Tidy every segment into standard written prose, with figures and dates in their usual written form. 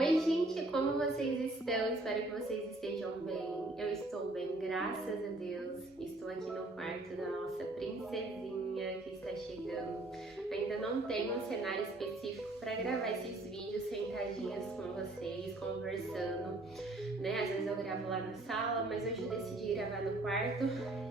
Oi, gente, como vocês estão? Espero que vocês estejam bem. Eu estou bem, graças a Deus. Estou aqui no quarto da nossa princesinha que está chegando. Ainda não tenho um cenário específico para gravar esses vídeos sentadinhas com vocês, conversando, né? Às vezes eu gravo lá na sala, mas hoje eu decidi gravar no quarto,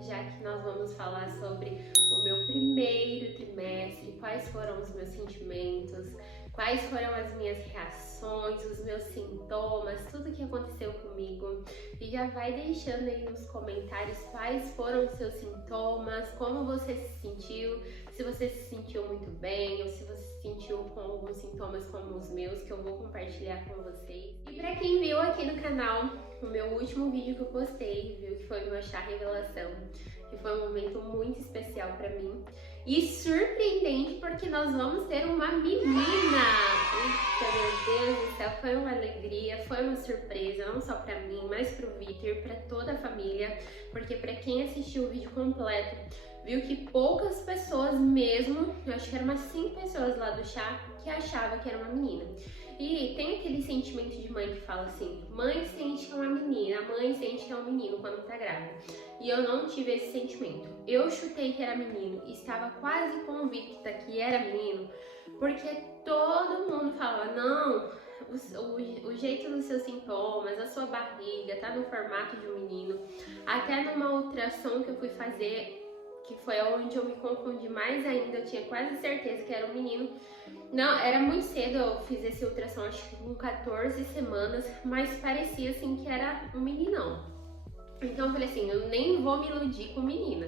já que nós vamos falar sobre o meu primeiro trimestre, quais foram os meus sentimentos, quais foram as minhas reações, os meus sintomas, tudo que aconteceu comigo. E já vai deixando aí nos comentários quais foram os seus sintomas, como você se sentiu, se você se sentiu muito bem ou se você se sentiu com alguns sintomas como os meus, que eu vou compartilhar com vocês. E pra quem viu aqui no canal o meu último vídeo que eu postei, viu que foi o meu chá revelação, que foi um momento muito especial pra mim. E surpreendente porque nós vamos ter uma menina! Eita, meu Deus do céu, foi uma alegria, foi uma surpresa, não só pra mim, mas pro Vitor, pra toda a família, porque pra quem assistiu o vídeo completo, viu que poucas pessoas mesmo, eu acho que eram umas 5 pessoas lá do chá, que achavam que era uma menina. E tem aquele sentimento de mãe que fala assim, mãe sente que é uma menina, mãe sente que é um menino quando tá grávida. E eu não tive esse sentimento. Eu chutei que era menino e estava quase convicta que era menino, porque todo mundo falava, não, o jeito dos seus sintomas, a sua barriga tá no formato de um menino. Até numa ultrassom que eu fui fazer, que foi onde eu me confundi mais ainda, eu tinha quase certeza que era um menino. Não, era muito cedo, eu fiz esse ultrassom, acho que com 14 semanas, mas parecia assim que era um meninão. Então eu falei assim, eu nem vou me iludir com menina.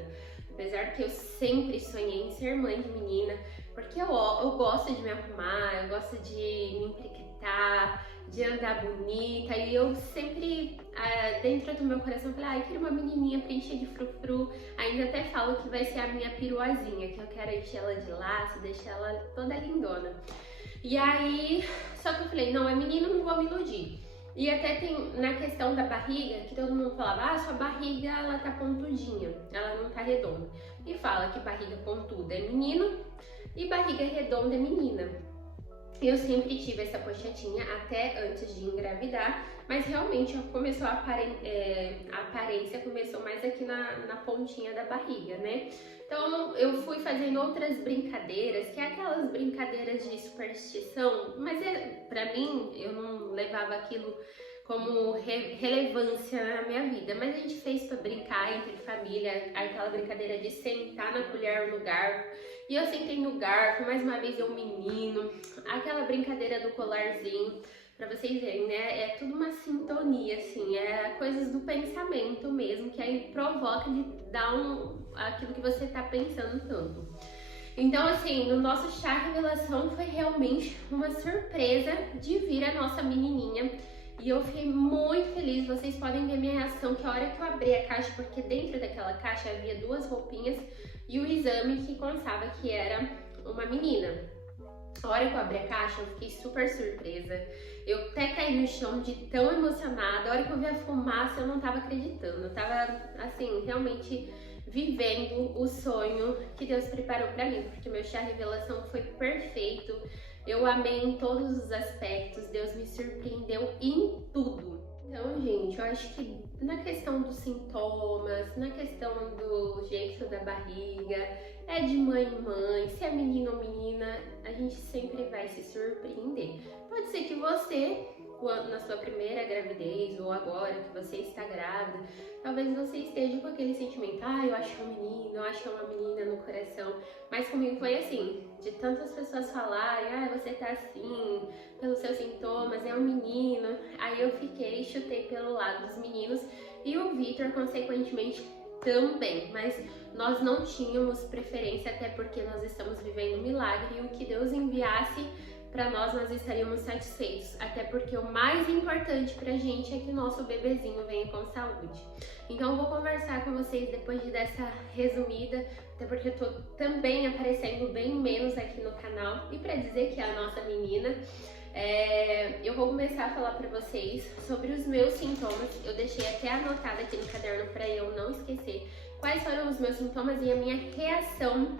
Apesar que eu sempre sonhei em ser mãe de menina, porque eu gosto de me arrumar, eu gosto de me emprequetar, de andar bonita, e eu sempre, dentro do meu coração, falei, eu queria uma menininha preencher de frufru. Ainda até falo que vai ser a minha piruazinha, que eu quero encher ela de laço, deixar ela toda lindona. E aí, só que eu falei, não, é menino, não vou me iludir. E até tem na questão da barriga, que todo mundo falava, sua barriga ela tá pontudinha, ela não tá redonda. E fala que barriga pontuda é menino e barriga redonda é menina. Eu sempre tive essa pochetinha até antes de engravidar, mas realmente começou a aparência começou mais aqui na pontinha da barriga, né? Então eu fui fazendo outras brincadeiras, que é aquelas brincadeiras de superstição, mas pra mim eu não levava aquilo como relevância na minha vida, mas a gente fez pra brincar entre família, aquela brincadeira de sentar na colher no garfo, e eu sentei no garfo, mais uma vez eu menino, aquela brincadeira do colarzinho, pra vocês verem, né, é tudo uma sintonia, assim, é coisas do pensamento mesmo, que aí provoca de dar aquilo que você tá pensando tanto. Então, assim, no nosso chá revelação foi realmente uma surpresa de vir a nossa menininha. E eu fiquei muito feliz, vocês podem ver minha reação, que a hora que eu abri a caixa, porque dentro daquela caixa havia 2 roupinhas e o exame que constava que era uma menina. A hora que eu abri a caixa, eu fiquei super surpresa. Eu até caí no chão de tão emocionada. A hora que eu vi a fumaça, eu não tava acreditando. Eu tava, assim, realmente vivendo o sonho que Deus preparou pra mim, porque meu chá revelação foi perfeito. Eu amei em todos os aspectos, Deus me surpreendeu em tudo. Então, gente, eu acho que na questão dos sintomas, na questão do jeito da barriga, é de mãe em mãe, se é menino ou menina, a gente sempre vai se surpreender. Pode ser que você, na sua primeira gravidez ou agora que você está grávida, talvez você esteja com aquele sentimento, eu acho que é um menino, eu acho que é uma menina no coração, mas comigo foi assim, de tantas pessoas falarem, você tá assim, pelos seus sintomas, é um menino, aí eu chutei pelo lado dos meninos e o Vitor, consequentemente, também, mas nós não tínhamos preferência, até porque nós estamos vivendo um milagre e o que Deus enviasse para nós estaríamos satisfeitos, até porque o mais importante pra gente é que o nosso bebezinho venha com saúde. Então eu vou conversar com vocês depois dessa resumida, até porque eu tô também aparecendo bem menos aqui no canal, e para dizer que é a nossa menina, eu vou começar a falar pra vocês sobre os meus sintomas. Eu deixei até anotado aqui no caderno para eu não esquecer quais foram os meus sintomas e a minha reação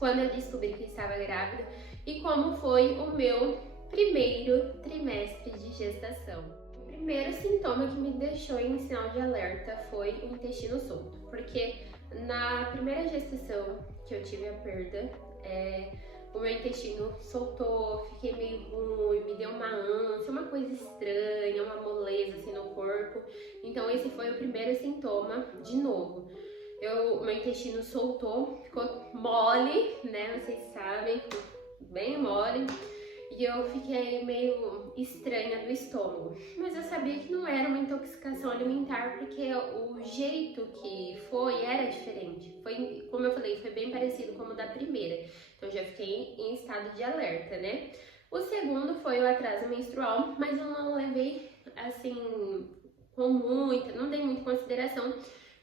quando eu descobri que estava grávida e como foi o meu primeiro trimestre de gestação. O primeiro sintoma que me deixou em sinal de alerta foi o intestino solto, porque na primeira gestação que eu tive a perda, o meu intestino soltou, fiquei meio ruim, me deu uma ânsia, uma coisa estranha, uma moleza assim no corpo. Então esse foi o primeiro sintoma de novo. O meu intestino soltou, ficou mole, né? Vocês sabem, ficou bem mole. E eu fiquei meio estranha do estômago. Mas eu sabia que não era uma intoxicação alimentar, porque o jeito que foi era diferente. Foi, como eu falei, foi bem parecido como o da primeira. Então eu já fiquei em estado de alerta, né? O segundo foi o atraso menstrual, mas eu não levei assim não dei muita consideração,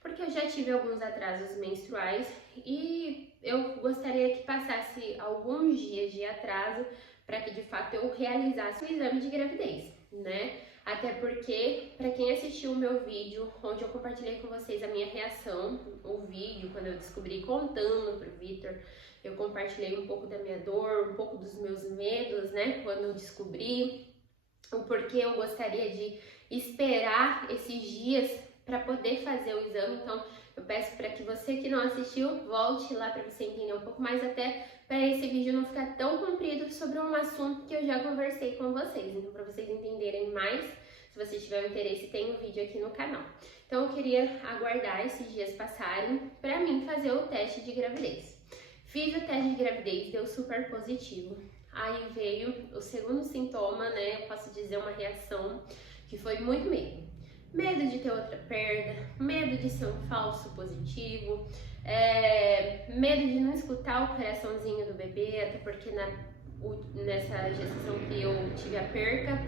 porque eu já tive alguns atrasos menstruais e eu gostaria que passasse alguns dias de atraso para que de fato eu realizasse o exame de gravidez, né? Até porque, para quem assistiu o meu vídeo, onde eu compartilhei com vocês a minha reação, o vídeo, quando eu descobri contando pro Vitor, eu compartilhei um pouco da minha dor, um pouco dos meus medos, né? Quando eu descobri o porquê eu gostaria de esperar esses dias para poder fazer o exame. Então, eu peço para que você que não assistiu, volte lá para você entender um pouco mais, até para esse vídeo não ficar tão comprido sobre um assunto que eu já conversei com vocês. Então, para vocês entenderem mais, se você tiver interesse, tem um vídeo aqui no canal. Então, eu queria aguardar esses dias passarem para mim fazer o teste de gravidez. Fiz o teste de gravidez, deu super positivo. Aí veio o segundo sintoma, né? Eu posso dizer uma reação que foi muito medo. Medo de ter outra perda, medo de ser um falso positivo, medo de não escutar o coraçãozinho do bebê, até porque nessa gestação que eu tive a perca,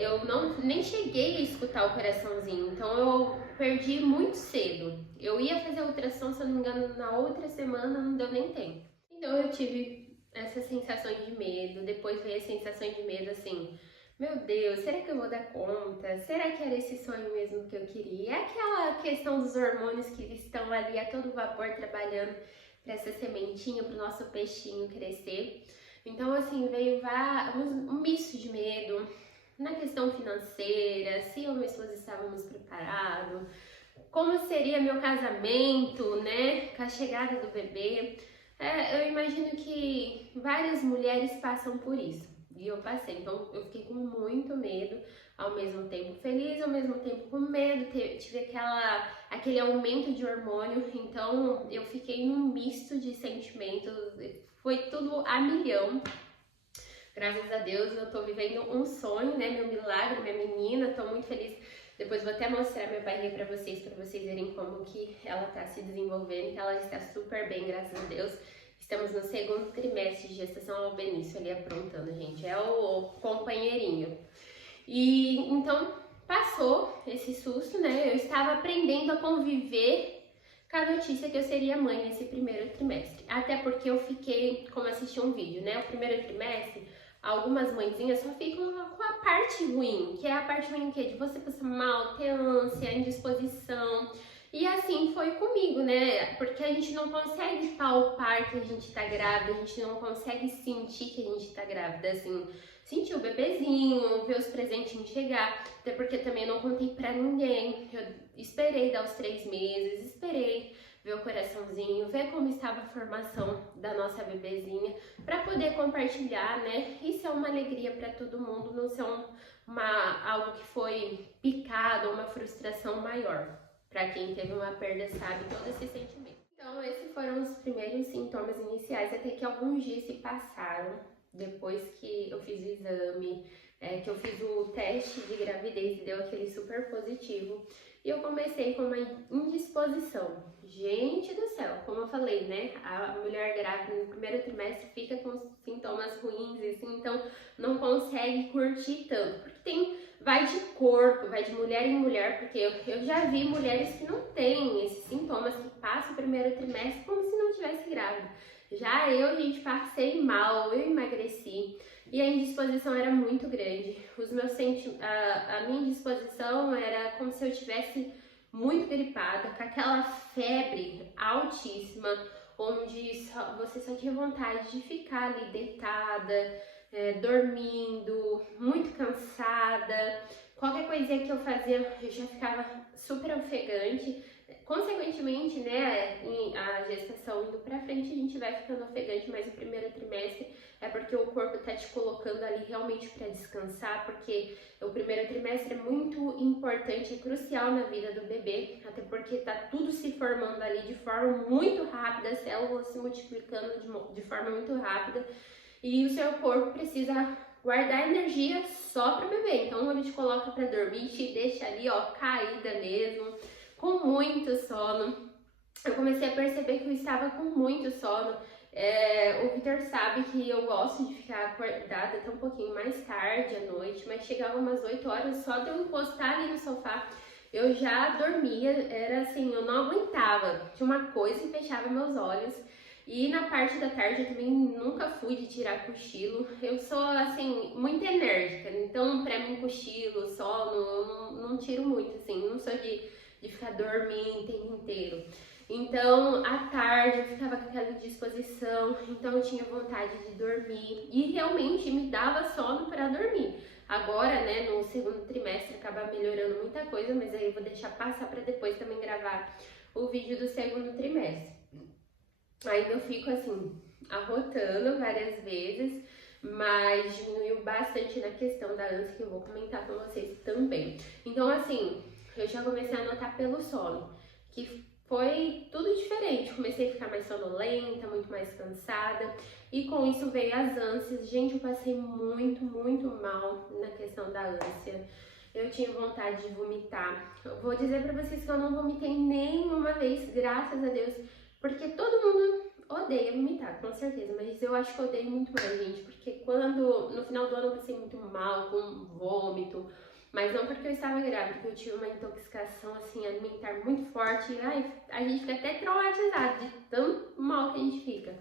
eu nem cheguei a escutar o coraçãozinho, então eu perdi muito cedo. Eu ia fazer a ultrassom, se eu não me engano, na outra semana, não deu nem tempo. Então eu tive essas sensações de medo, depois veio a sensação de medo assim, meu Deus, será que eu vou dar conta? Será que era esse sonho mesmo que eu queria? É aquela questão dos hormônios que estão ali a todo vapor trabalhando para essa sementinha, para o nosso peixinho crescer. Então, assim, veio um misto de medo na questão financeira, se eu e meu esposo estávamos preparados, como seria meu casamento, né, com a chegada do bebê. Eu imagino que várias mulheres passam por isso. E eu passei, então eu fiquei com muito medo, ao mesmo tempo feliz, ao mesmo tempo com medo, tive aquele aumento de hormônio, então eu fiquei num misto de sentimentos, foi tudo a milhão. Graças a Deus eu tô vivendo um sonho, né, meu milagre, minha menina, tô muito feliz. Depois vou até mostrar minha barriga pra vocês verem como que ela tá se desenvolvendo, que ela está super bem, graças a Deus. Estamos no segundo trimestre de gestação, ao Benício ali aprontando, gente. É o companheirinho. E então passou esse susto, né? Eu estava aprendendo a conviver com a notícia que eu seria mãe nesse primeiro trimestre. Até porque eu fiquei, como assisti um vídeo, né? O primeiro trimestre, algumas mãezinhas só ficam com a parte ruim, que é a parte ruim que é de você passar mal, ter ânsia, indisposição. E assim foi comigo, né? Porque a gente não consegue palpar que a gente tá grávida, a gente não consegue sentir que a gente tá grávida, assim, sentir o bebezinho, ver os presentinhos chegar, até porque também eu não contei pra ninguém. Eu esperei dar os 3 meses, esperei ver o coraçãozinho, ver como estava a formação da nossa bebezinha, para poder compartilhar, né? Isso é uma alegria para todo mundo, não ser algo que foi picado, uma frustração maior. Para quem teve uma perda sabe todo esse sentimento. Então esses foram os primeiros sintomas iniciais, até que alguns dias se passaram, depois que eu fiz o exame, que eu fiz o teste de gravidez e deu aquele super positivo. E eu comecei com uma indisposição. Gente do céu, como eu falei, né? A mulher grávida no primeiro trimestre fica com sintomas ruins, assim, então não consegue curtir tanto. Porque vai de corpo, vai de mulher em mulher, porque eu já vi mulheres que não têm esses sintomas, que passam o primeiro trimestre como se não estivesse grávida. Já eu, gente, passei mal, eu emagreci. E a indisposição era muito grande. A minha indisposição era como se eu estivesse muito gripada, com aquela febre altíssima, onde você só tinha vontade de ficar ali deitada, dormindo, muito cansada. coisinha que eu fazia, eu já ficava super ofegante. Consequentemente, né, a gestação indo pra frente, a gente vai ficando ofegante, mas o primeiro trimestre é porque o corpo tá te colocando ali realmente para descansar, porque o primeiro trimestre é muito importante, é crucial na vida do bebê, até porque tá tudo se formando ali de forma muito rápida, células se multiplicando de forma muito rápida, e o seu corpo precisa guardar energia só para o bebê. Então ele te coloca para dormir, te deixa ali, ó, caída mesmo, com muito sono. Eu comecei a perceber que eu estava com muito sono. O Vitor sabe que eu gosto de ficar acordada até um pouquinho mais tarde à noite, mas chegava umas 8 horas, só de eu encostar ali no sofá, eu já dormia, era assim, eu não aguentava. Tinha uma coisa e fechava meus olhos. E na parte da tarde eu também nunca fui de tirar cochilo. Eu sou, assim, muito enérgica, então pra mim cochilo, sono, eu não tiro muito, assim, não sou de ficar dormindo o tempo inteiro. Então, à tarde eu ficava com aquela disposição, então eu tinha vontade de dormir e realmente me dava sono para dormir. Agora, né, no segundo trimestre acaba melhorando muita coisa, mas aí eu vou deixar passar para depois também gravar o vídeo do segundo trimestre. Ainda eu fico assim, arrotando várias vezes, mas diminuiu bastante na questão da ânsia, que eu vou comentar com vocês também. Então, assim, eu já comecei a notar pelo sono, que foi tudo diferente. Comecei a ficar mais sonolenta, muito mais cansada, e com isso veio as ânsias. Gente, eu passei muito mal na questão da ânsia. Eu tinha vontade de vomitar. Eu vou dizer pra vocês que eu não vomitei nenhuma vez, graças a Deus, porque todo mundo odeia vomitar, com certeza, mas eu acho que eu odeio muito mais, gente, porque quando, no final do ano eu passei muito mal, com vômito, mas não porque eu estava grávida, porque eu tive uma intoxicação, assim, alimentar muito forte, e ai, a gente fica até traumatizado de tão mal que a gente fica.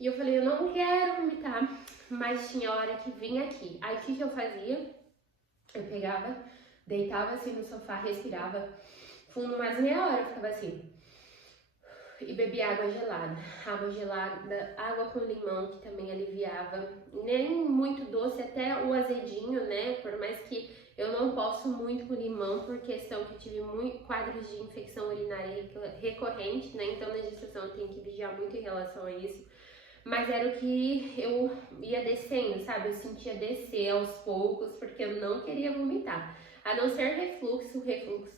E eu falei, eu não quero vomitar, mas tinha hora que vinha aqui. Aí o que eu fazia? Eu pegava, deitava assim no sofá, respirava fundo mais meia hora, eu ficava assim, e bebi água gelada, água com limão, que também aliviava, nem muito doce, até o azedinho, né, por mais que eu não posso muito com limão, por questão que eu tive quadros de infecção urinária recorrente, né, então na gestação eu tenho que vigiar muito em relação a isso, mas era o que eu ia descendo, sabe, eu sentia descer aos poucos, porque eu não queria vomitar, a não ser refluxo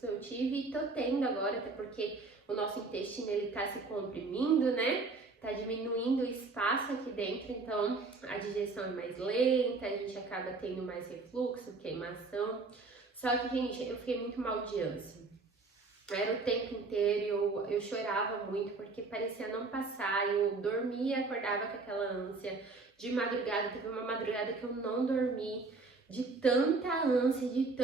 eu tive e tô tendo agora, até porque o nosso intestino ele tá se comprimindo, né? Tá diminuindo o espaço aqui dentro, então a digestão é mais lenta, a gente acaba tendo mais refluxo, queimação. Só que, gente, eu fiquei muito mal de ânsia. Era o tempo inteiro, eu chorava muito porque parecia não passar, eu dormia e acordava com aquela ânsia. De madrugada, teve uma madrugada que eu não dormi, de tanta ânsia, de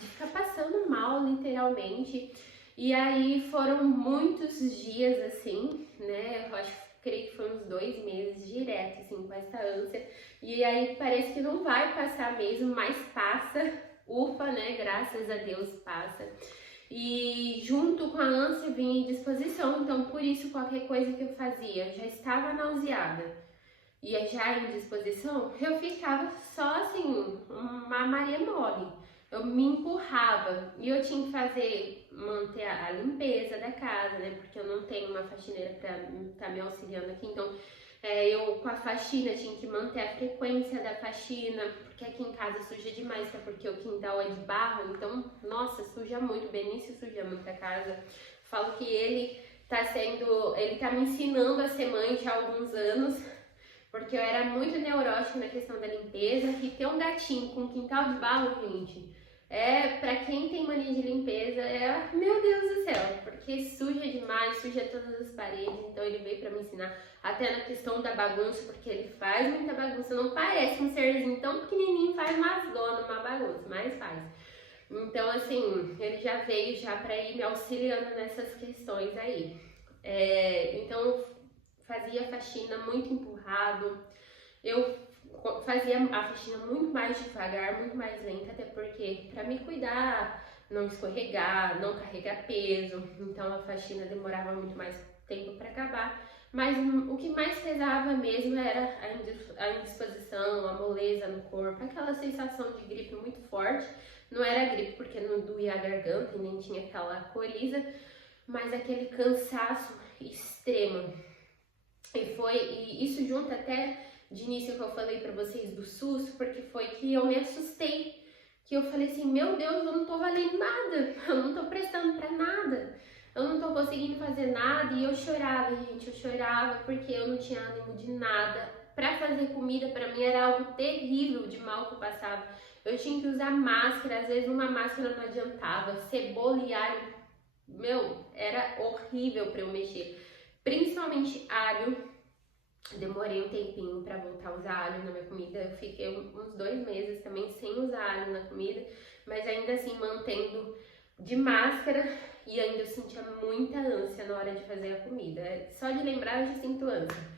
ficar passando mal, literalmente. E aí foram muitos dias assim, né? Eu creio que foi uns 2 meses direto, assim, com essa ânsia. E aí parece que não vai passar mesmo, mas passa. Ufa, né? Graças a Deus passa. E junto com a ânsia vinha indisposição, então por isso qualquer coisa que eu fazia, eu já estava nauseada e já em disposição, eu ficava só assim, uma Maria mole. Eu me empurrava e eu tinha que manter a limpeza da casa, né? Porque eu não tenho uma faxineira para estar me auxiliando aqui, então eu com a faxina tinha que manter a frequência da faxina, porque aqui em casa suja demais, que é porque o quintal é de barro, então, nossa, suja muito, o Benício suja muito a casa. Falo que ele tá me ensinando a ser mãe já há alguns anos, porque eu era muito neurótica na questão da limpeza, e ter um gatinho com quintal de barro, gente, pra quem tem mania de limpeza, meu Deus do céu, porque suja demais, suja todas as paredes, então ele veio pra me ensinar, até na questão da bagunça, porque ele faz muita bagunça, não parece um serzinho tão pequenininho, faz umas donas, uma bagunça, mas faz. Então, assim, ele já veio já pra ir me auxiliando nessas questões aí. Então, fazia a faxina muito empurrado, eu fazia a faxina muito mais devagar, muito mais lenta, até porque para me cuidar, não escorregar, não carregar peso, então a faxina demorava muito mais tempo para acabar, mas o que mais pesava mesmo era a indisposição, a moleza no corpo, aquela sensação de gripe muito forte, Não era gripe porque não doía a garganta e nem tinha aquela coriza, mas aquele cansaço extremo. E isso junto até de início que eu falei pra vocês do susto, porque foi que eu me assustei. Que eu falei assim, meu Deus, eu não tô valendo nada, eu não tô prestando pra nada, eu não tô conseguindo fazer nada. E eu chorava, gente, eu chorava porque eu não tinha ânimo de nada. Pra fazer comida, pra mim era algo terrível de mal que eu passava. Eu tinha que usar máscara, às vezes uma máscara não adiantava, cebola e alho, meu, era horrível pra eu mexer. Principalmente alho, demorei um tempinho pra voltar a usar alho na minha comida. Eu fiquei uns 2 meses também sem usar alho na comida, mas ainda assim mantendo de máscara, e ainda eu sentia muita ânsia na hora de fazer a comida. Só de lembrar eu já sinto ânsia.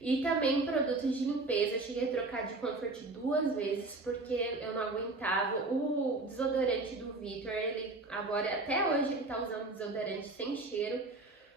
E também produtos de limpeza, eu cheguei a trocar de Comfort 2 vezes porque eu não aguentava. O desodorante do Victor, ele agora, até hoje ele tá usando desodorante sem cheiro,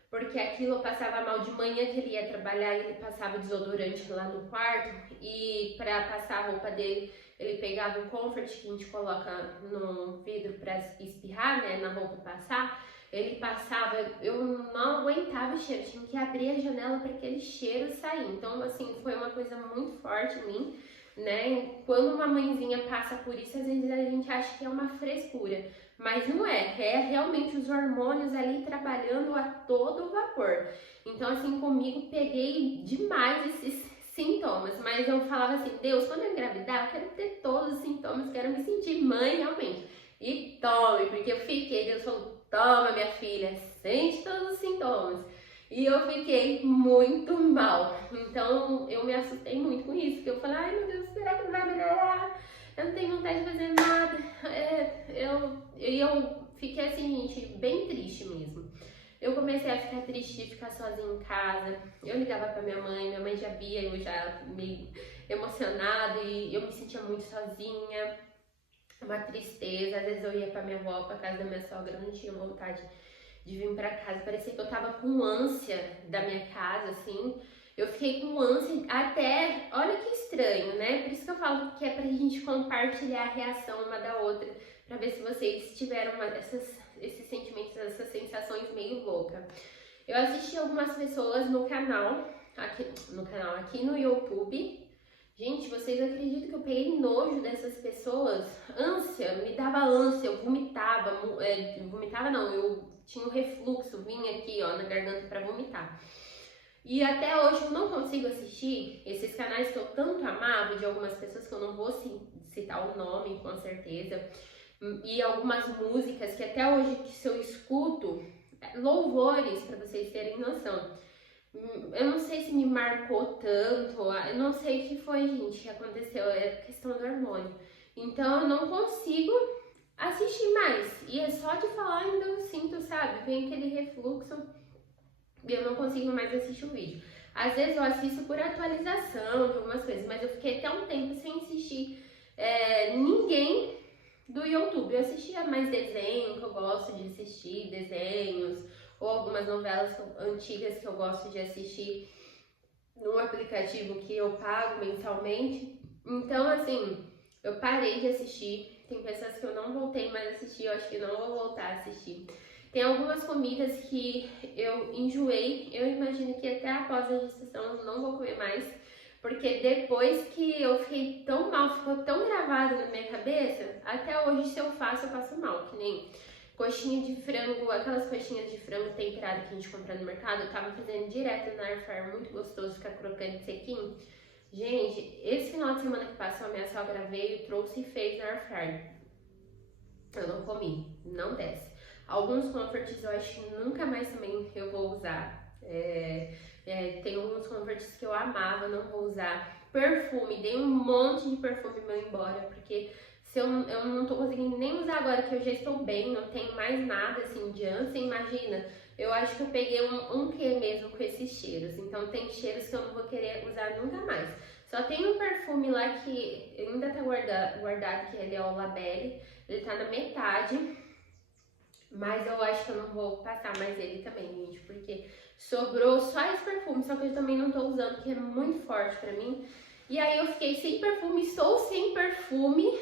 porque aquilo eu passava mal de manhã que ele ia trabalhar, ele passava desodorante lá no quarto, e para passar a roupa dele, ele pegava o Comfort que a gente coloca no vidro para espirrar, né, na roupa passar. Ele passava, eu não aguentava o cheiro, tinha que abrir a janela para aquele cheiro sair. Então, assim, foi uma coisa muito forte em mim, né? Quando uma mãezinha passa por isso, às vezes a gente acha que é uma frescura, mas não é, é realmente os hormônios ali trabalhando a todo vapor. Então, assim, comigo peguei demais esses sintomas, mas eu falava assim, Deus, quando eu engravidar, eu quero ter todos os sintomas, quero me sentir mãe realmente. E tome, porque eu fiquei, Deus falou, toma minha filha, sente todos os sintomas. E eu fiquei muito mal, então eu me assustei muito com isso, porque eu falei, ai meu Deus, será que não vai melhorar? Eu não tenho vontade de fazer nada. Eu fiquei assim, gente, bem triste mesmo. Eu comecei a ficar triste de ficar sozinha em casa. Eu ligava pra minha mãe já via, eu já meio emocionada e eu me sentia muito sozinha. Uma tristeza, às vezes eu ia pra minha avó, pra casa da minha sogra, eu não tinha vontade de vir pra casa, parecia que eu tava com ânsia da minha casa, assim. Eu fiquei com ânsia até, olha que estranho, né? Por isso que eu falo que é pra gente compartilhar a reação uma da outra, pra ver se vocês tiveram esses sentimentos, essas sensações meio loucas. Eu assisti algumas pessoas no canal, aqui no YouTube. Gente, vocês acreditam que eu peguei nojo dessas pessoas? Ânsia, me dava ânsia, eu vomitava, vomitava não, eu tinha um refluxo, vinha aqui ó, na garganta pra vomitar. E até hoje eu não consigo assistir esses canais que eu tanto amava, de algumas pessoas que eu não vou citar o nome com certeza, e algumas músicas que até hoje que se eu escuto, louvores pra vocês terem noção. Eu não sei se me marcou tanto, eu não sei o que foi, gente, que aconteceu, é questão do hormônio. Então eu não consigo assistir mais. E é só de falar ainda eu sinto, sabe? Vem aquele refluxo e eu não consigo mais assistir o vídeo. Às vezes eu assisto por atualização de algumas coisas, mas eu fiquei até um tempo sem assistir ninguém do YouTube. Eu assistia mais desenho, que eu gosto de assistir, desenhos, ou algumas novelas antigas que eu gosto de assistir num aplicativo que eu pago mensalmente. Então, assim, eu parei de assistir. Tem pessoas que eu não voltei mais a assistir, eu acho que não vou voltar a assistir. Tem algumas comidas que eu enjoei, eu imagino que até após a gestação eu não vou comer mais, porque depois que eu fiquei tão mal, ficou tão gravado na minha cabeça, até hoje se eu passo mal, que nem coxinha de frango, aquelas coxinhas de frango temperado que a gente compra no mercado, eu tava fazendo direto na air fryer, muito gostoso, fica crocante, sequinho. Gente, esse final de semana que passou, a minha sogra veio, trouxe e fez na air fryer. Eu não comi, não desce. Alguns comforts eu acho que nunca mais também eu vou usar. Tem alguns comforts que eu amava, não vou usar. Perfume, dei um monte de perfume meu embora, porque se eu não tô conseguindo nem usar agora que eu já estou bem, não tenho mais nada assim de ânsia, imagina. Eu acho que eu peguei um quê mesmo com esses cheiros. Então tem cheiros que eu não vou querer usar nunca mais. Só tem um perfume lá que ainda tá guardado, que ele é o Labelle. Ele tá na metade. Mas eu acho que eu não vou passar mais ele também, gente, porque sobrou só esse perfume, só que eu também não tô usando, porque é muito forte pra mim. E aí eu fiquei sem perfume, estou sem perfume.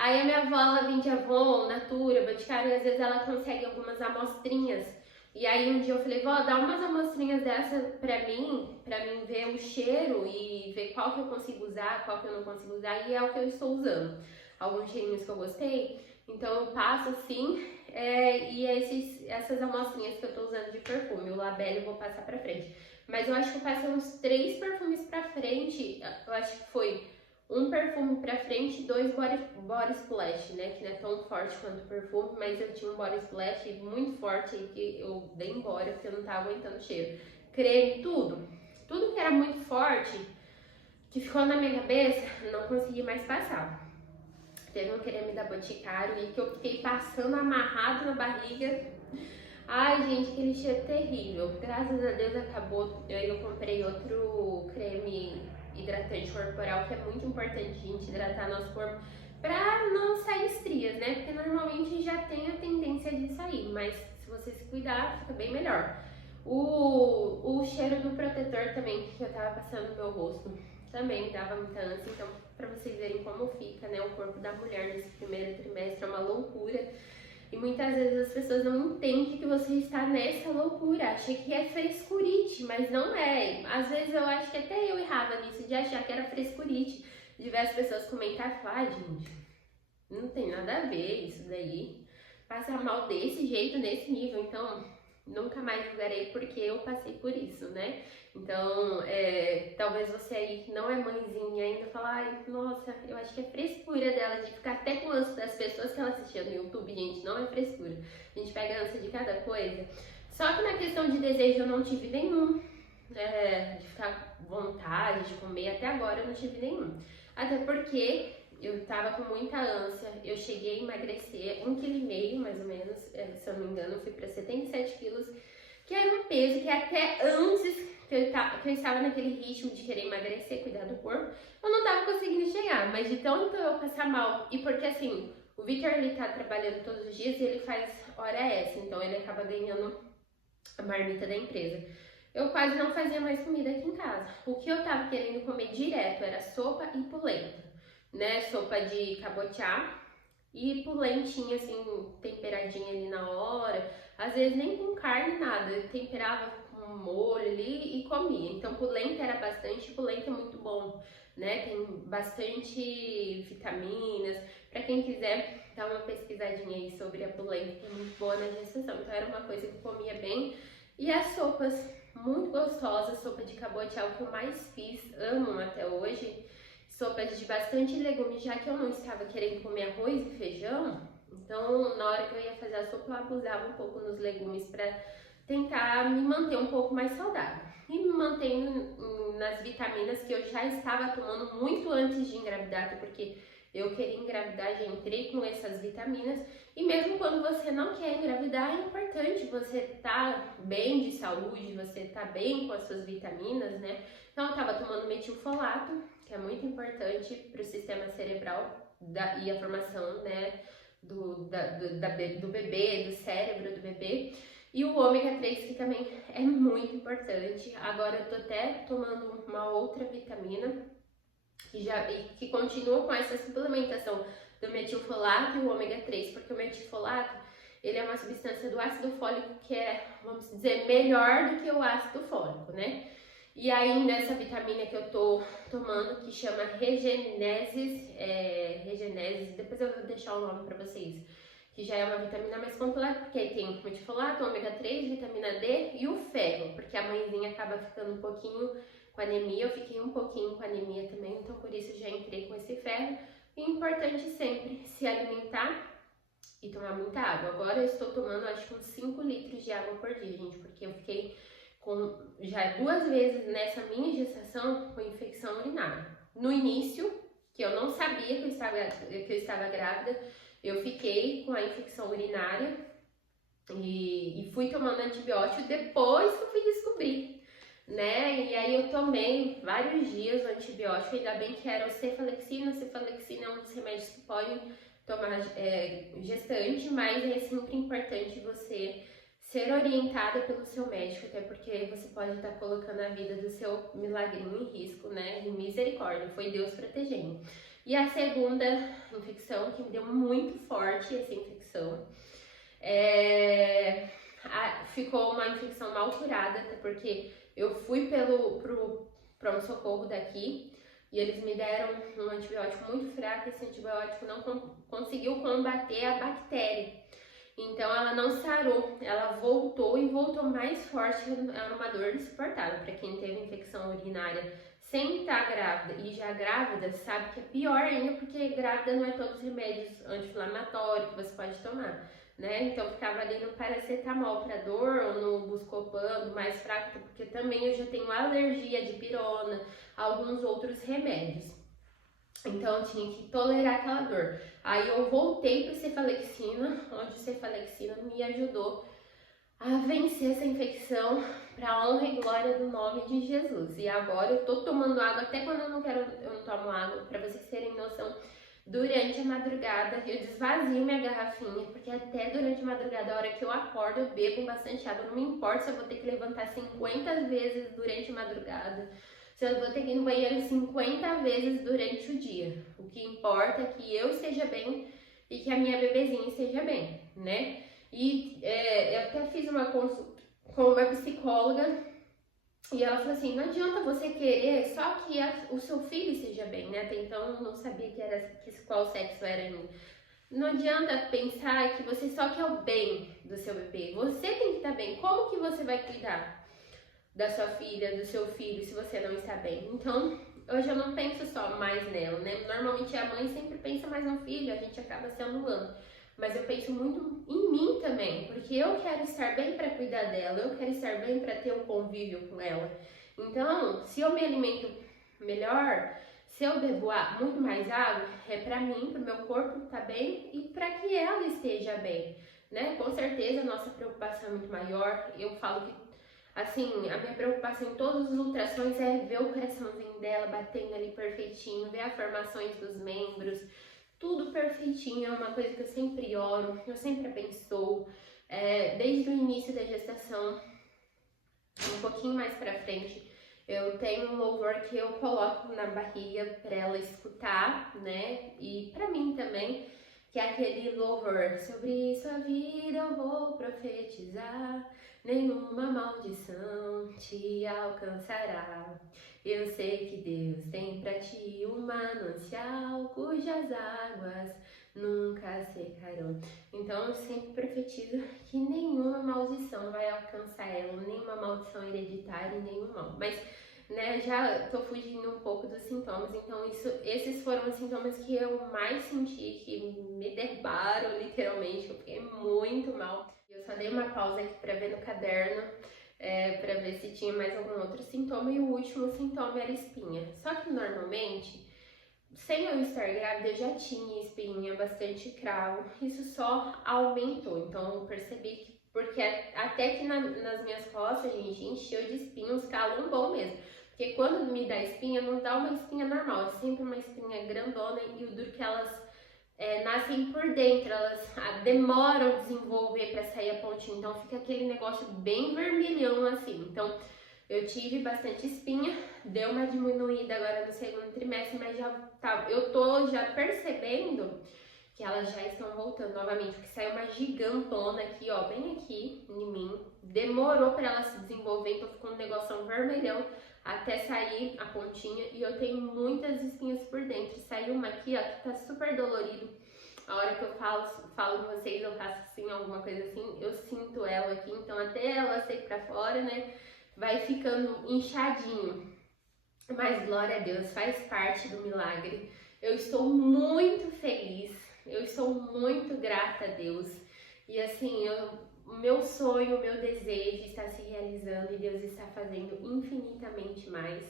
Aí a minha avó, ela vende Avon, Natura, Boticário, e às vezes ela consegue algumas amostrinhas. E aí um dia eu falei, vó, dá umas amostrinhas dessa pra mim ver o cheiro e ver qual que eu consigo usar, qual que eu não consigo usar, e é o que eu estou usando. Alguns cheirinhos que eu gostei, então eu passo assim, e essas amostrinhas que eu tô usando de perfume, o Labelle eu vou passar pra frente. Mas eu acho que eu passei uns 3 perfumes pra frente, eu acho que foi um perfume pra frente e 2 body splash, né? Que não é tão forte quanto o perfume, mas eu tinha um body splash muito forte aí que eu dei embora porque eu não tava aguentando o cheiro. Creme, tudo. Tudo que era muito forte, que ficou na minha cabeça, não consegui mais passar. Teve um creme da Boticário e que eu fiquei passando amarrado na barriga. Ai, gente, aquele cheiro terrível. Graças a Deus acabou. Eu comprei outro creme hidratante corporal, que é muito importante a gente hidratar nosso corpo pra não sair estrias, né? Porque normalmente já tem a tendência de sair, mas se você se cuidar, fica bem melhor. O cheiro do protetor também, que eu tava passando no meu rosto, também me dava muita ânsia. Então, pra vocês verem como fica, né, o corpo da mulher nesse primeiro trimestre, é uma loucura. E muitas vezes as pessoas não entendem que você está nessa loucura, acha que é frescurite, mas não é. Às vezes eu acho que até eu errava nisso, de achar que era frescurite, de ver as pessoas comentar e falar, ai gente, não tem nada a ver isso daí, passar mal desse jeito, nesse nível, então nunca mais julgarei porque eu passei por isso, né? Então, talvez você aí que não é mãezinha ainda fala, ai, nossa, eu acho que é frescura dela de ficar até com ânsia das pessoas que ela assistia no YouTube, gente, não é frescura. A gente pega ânsia de cada coisa. Só que na questão de desejo eu não tive nenhum, de ficar com vontade de comer, até agora eu não tive nenhum. Até porque eu tava com muita ânsia, eu cheguei a emagrecer 1,5 kg mais ou menos, se eu não me engano, eu fui pra 77 quilos, que era um peso que até antes que eu estava naquele ritmo de querer emagrecer, cuidar do corpo, eu não tava conseguindo chegar, mas de tanto eu passar mal, e porque assim, o Victor ele tá trabalhando todos os dias e ele faz hora extra, então ele acaba ganhando a marmita da empresa. Eu quase não fazia mais comida aqui em casa. O que eu tava querendo comer direto era sopa e polenta, né? Sopa de cabotiá e polentinha assim, temperadinha ali na hora. Às vezes nem com carne, nada. Eu temperava com molho ali e comia. Então polenta era bastante, polenta é muito bom, né? Tem bastante vitaminas. Pra quem quiser dar uma pesquisadinha aí sobre a polenta, que é muito boa na gestação. Então era uma coisa que eu comia bem. E as sopas muito gostosas, sopa de cabotiá, o que eu mais fiz, amo até hoje. Sopas de bastante legumes, já que eu não estava querendo comer arroz e feijão, então na hora que eu ia fazer a sopa eu abusava um pouco nos legumes para tentar me manter um pouco mais saudável. E me mantendo nas vitaminas que eu já estava tomando muito antes de engravidar, até porque eu queria engravidar, já entrei com essas vitaminas. E mesmo quando você não quer engravidar, é importante você estar bem de saúde, você estar bem com as suas vitaminas, né? Então eu estava tomando metilfolato, que é muito importante para o sistema cerebral e a formação, né, do bebê, do cérebro do bebê. E o ômega 3, que também é muito importante. Agora eu tô até tomando uma outra vitamina que continua com essa suplementação do metilfolato e o ômega 3, porque o metilfolato ele é uma substância do ácido fólico que é, vamos dizer, melhor do que o ácido fólico, né? E aí nessa vitamina que eu tô tomando, que chama Regenesis, depois eu vou deixar o nome pra vocês, que já é uma vitamina mais completa, porque aí tem metilfolato, ômega 3, vitamina D e o ferro, porque a mãezinha acaba ficando um pouquinho com anemia, eu fiquei um pouquinho com anemia também, então por isso já entrei com esse ferro. E é importante sempre se alimentar e tomar muita água. Agora eu estou tomando acho que uns 5 litros de água por dia, gente, porque eu fiquei com já 2 vezes nessa minha gestação com infecção urinária. No início, que eu não sabia que eu estava grávida, eu fiquei com a infecção urinária e fui tomando antibiótico depois que eu fui descobrir, né? E aí eu tomei vários dias o antibiótico, ainda bem que era o cefalexina. Cefalexina é um dos remédios que podem tomar gestante, mas é sempre importante você ser orientada pelo seu médico, até porque você pode estar colocando a vida do seu milagrinho em risco, né? Misericórdia, foi Deus protegendo. E a segunda infecção, que me deu muito forte essa infecção, ficou uma infecção mal curada, até porque eu fui pro pronto-socorro daqui e eles me deram um antibiótico muito fraco. Esse antibiótico não conseguiu combater a bactéria. Então ela não sarou, ela voltou e voltou mais forte, era uma dor insuportável. Para quem teve infecção urinária sem estar grávida e já grávida, sabe que é pior ainda, porque grávida não é todos os remédios anti-inflamatórios que você pode tomar, né? Então ficava ali no paracetamol para dor ou no Buscopan, mais fraco, porque também eu já tenho alergia de pirona, alguns outros remédios. Então eu tinha que tolerar aquela dor. Aí eu voltei para cefalexina, onde a cefalexina me ajudou a vencer essa infecção para a honra e glória do nome de Jesus. E agora eu tô tomando água, até quando eu não tomo água, para vocês terem noção. Durante a madrugada eu desvazio minha garrafinha, porque até durante a madrugada, a hora que eu acordo, eu bebo bastante água. Não me importa se eu vou ter que levantar 50 vezes durante a madrugada, se eu vou ter que ir no banheiro 50 vezes durante o dia. O que importa é que eu esteja bem e que a minha bebezinha esteja bem, né? E eu até fiz uma consulta com uma psicóloga e ela falou assim, não adianta você querer só que o seu filho esteja bem, né? Até então eu não sabia qual sexo era ainda. Não adianta pensar que você só quer o bem do seu bebê. Você tem que estar bem. Como que você vai cuidar da sua filha, do seu filho, se você não está bem? Então, hoje eu não penso só mais nela, né? Normalmente a mãe sempre pensa mais no filho, a gente acaba se anulando. Mas eu penso muito em mim também, porque eu quero estar bem para cuidar dela, eu quero estar bem para ter um convívio com ela. Então, se eu me alimento melhor, se eu bebo muito mais água, é para mim, para o meu corpo estar bem e para que ela esteja bem, né? Com certeza a nossa preocupação é muito maior. Eu falo que, assim, a minha preocupação em todos os ultrassons é ver o coraçãozinho dela batendo ali perfeitinho, ver as formações dos membros, tudo perfeitinho. É uma coisa que eu sempre oro, eu sempre abençoo, desde o início da gestação, um pouquinho mais pra frente. Eu tenho um louvor que eu coloco na barriga para ela escutar, né? E para mim também, que é aquele louvor: sobre sua vida eu vou profetizar, nenhuma maldição te alcançará. Eu sei que Deus tem pra ti um manancial cujas águas nunca secarão. Então eu sempre profetizo que nenhuma maldição vai alcançar ela, nenhuma maldição hereditária e nenhum mal. Mas, né, já tô fugindo um pouco dos sintomas, então esses foram os sintomas que eu mais senti, que me derrubaram literalmente, eu fiquei muito mal. Eu só dei uma pausa aqui pra ver no caderno, pra ver se tinha mais algum outro sintoma, e o último sintoma era espinha. Só que normalmente, sem eu estar grávida, eu já tinha espinha, bastante cravo, isso só aumentou. Então eu percebi que, porque até que nas minhas costas, gente, encheu de espinha, uns calos mesmo. Porque quando me dá espinha, não dá uma espinha normal, é sempre uma espinha grandona, e o duro que elas nascem por dentro, elas demoram a desenvolver para sair a pontinha, então fica aquele negócio bem vermelhão assim. Então eu tive bastante espinha, deu uma diminuída agora no segundo trimestre, mas eu tô já percebendo que elas já estão voltando novamente, porque saiu uma gigantona aqui, ó, bem aqui em mim. Demorou para ela se desenvolver, então ficou um negocinho vermelhão até sair a pontinha, e eu tenho muitas espinhas por dentro. Saiu uma aqui, ó, que tá super dolorido. A hora que eu falo com vocês, eu faço assim, alguma coisa assim, eu sinto ela aqui, então até ela sair pra fora, né, vai ficando inchadinho. Mas glória a Deus, faz parte do milagre. Eu estou muito feliz, eu estou muito grata a Deus. E assim, o meu sonho, o meu desejo está se realizando, e Deus está fazendo infinitamente mais.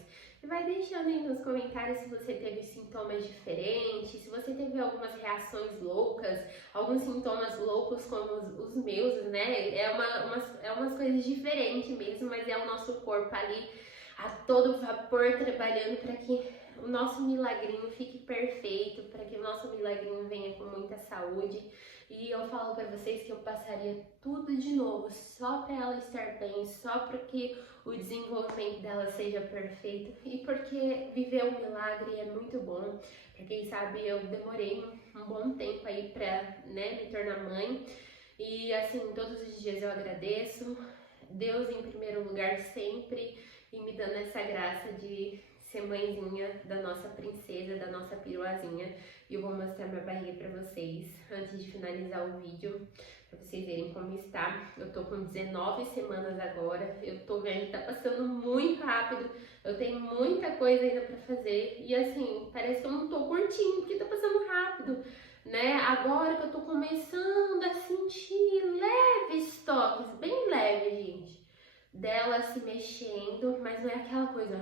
E vai deixando aí nos comentários se você teve sintomas diferentes, se você teve algumas reações loucas, alguns sintomas loucos como os meus, né? É umas coisas diferentes mesmo, mas é o nosso corpo ali a todo vapor trabalhando para que o nosso milagrinho fique perfeito, para que o nosso milagrinho venha com muita saúde. E eu falo para vocês que eu passaria tudo de novo, só para ela estar bem, só para que o desenvolvimento dela seja perfeito e porque viver um milagre é muito bom. Para quem sabe, eu demorei um bom tempo aí para, né, me tornar mãe. E assim, todos os dias eu agradeço Deus em primeiro lugar sempre e me dando essa graça de ser mãezinha da nossa princesa, da nossa piruazinha. E eu vou mostrar minha barriga pra vocês antes de finalizar o vídeo, pra vocês verem como está. Eu tô com 19 semanas agora, eu tô vendo que tá passando muito rápido, eu tenho muita coisa ainda pra fazer e assim, parece que eu não tô curtindo porque tá passando rápido, né? Agora que eu tô começando a sentir leves toques, bem leve, gente, dela se mexendo, mas não é aquela coisa,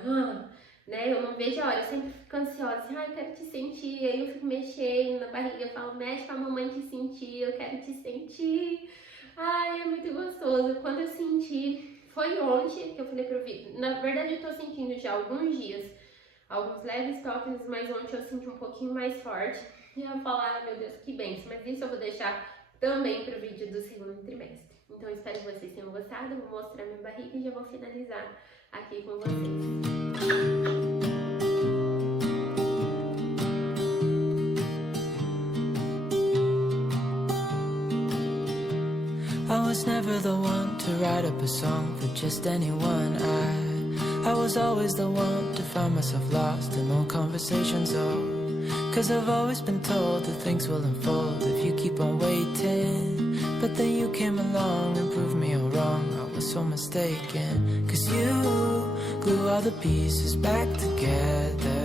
né? Eu não vejo a hora, eu sempre fico ansiosa, assim, eu quero te sentir, aí eu fico mexendo na barriga, eu falo, mexe pra mamãe te sentir, eu quero te sentir. Ai, é muito gostoso. Quando eu senti, foi ontem que eu falei pro Vitor, na verdade eu tô sentindo já há alguns dias, alguns leves toques, mas ontem eu senti um pouquinho mais forte. E eu falo, ai meu Deus, que bênção, mas isso eu vou deixar também pro vídeo do segundo trimestre. Então eu espero que vocês tenham gostado, eu vou mostrar minha barriga e já vou finalizar aqui com vocês. I was never the one to write up a song for just anyone. I was always the one to find myself lost in old conversations. Cause I've always been told that things will unfold if you keep on waiting. But then you came along and proved me all wrong. I was so mistaken. Cause you glue all the pieces back together.